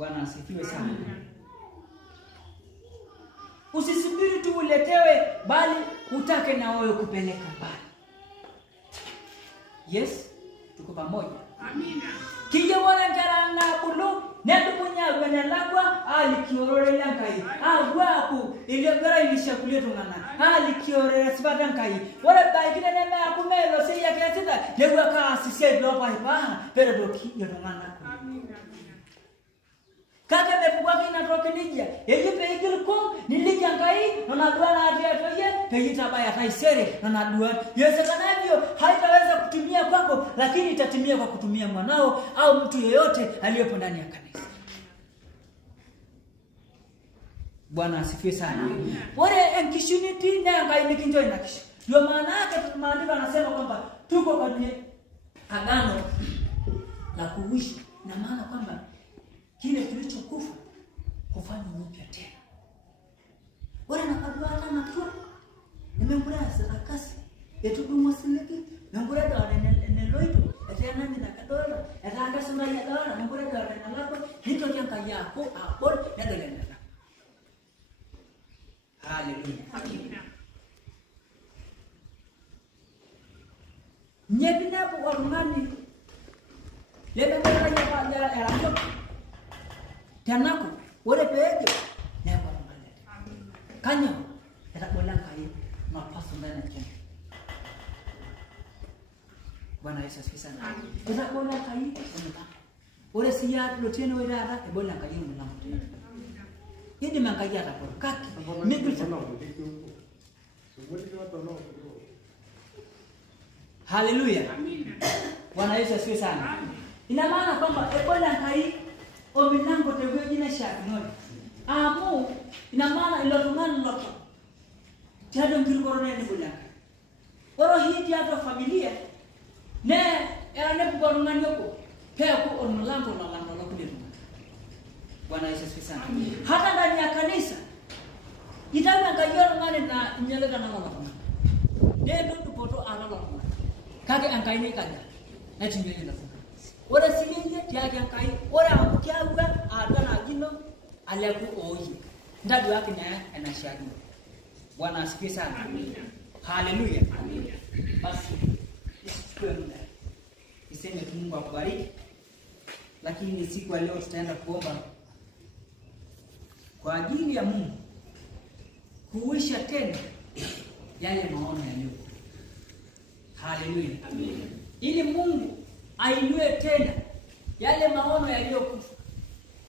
Bwana asifiwe sana. Usisubiri tu uletewe, bali utake na wewe kupeleka mbali. Yes, tuko pamoja. Amina. Kije wana karanga bulu nedu munya gwana lagwa alikiorore lankai agwaku ile gara ilishakulia tungana alikiorore sibadan kai wala baikina neme akumelo se yaketida legwa ka sise do pa pero doki yotungana. Amina. Kaka mepugwa kina toke nija yeje peigil ko nilija ngai na duana atia toye pejita baya taisere na duana yesekanavyo haitaweza kutumia kwako, lakini itatimia kwa kutumia mwanao au mtu yeyote aliyepo ndani ya kanisa. Bwana asifiwe sana. Ore enkishuniti na ngai nikinjoy na kisha ndio maana yake maandiko yanasema kwamba tuko kwenye agano la kuishi, na maana kwamba kile kilichokufa kufanya upya tena. Wala nakadwata na kwa nimembrasa akasi yetu kumwasiliki ngura dora ne loito atena ni nakadora ataka sema ya dora ngura dora na lako hito kyanka yako abol yadelena. Haleluya. Amina. Nyebina po ormani lena ngara ya erayo tanako wore peje ne kwa ormani kanyo etabola kai na paso ndani yake. Bwana Yesu asifiwe sana. Etabola kai oneka ore siya lotene wedara ebola kai mlango. Yedi mangaya ta por kaki migri. Haleluya. Amina. Bwana Yesu asifiwe sana. Ina maana kwamba ebola kai o milango tewe jina shaki noni. Amu ina maana ilotumana loto. Tiado ngirikoro ne bola. Oro hiti hata familia ne era ne bugorunga nyoko. Pea ku on mlango na lango la kulimu. Bwana Yesu asifiwe sana. Hata ndani ya kanisa itanga ngayoro ngane na nyeleka na ngoma. Ndio tupoto alalo. Kage ankaine kaja. Na tinyele na funga. Ora sigenye tiage ankai, ora amkiaga agana jino aliaku oyi. Ndadu yake na anashadi. Bwana asifiwe sana. Amina. Haleluya. Amina. Basi isikwenda. Iseme tu Mungu akubariki. Lakini siku ya leo tutaenda kuomba kwa ajili ya Mungu kuisha tena yale maono yaliyo. Haleluya. Amina. Ili Mungu ainue tena yale maono yaliyokufa.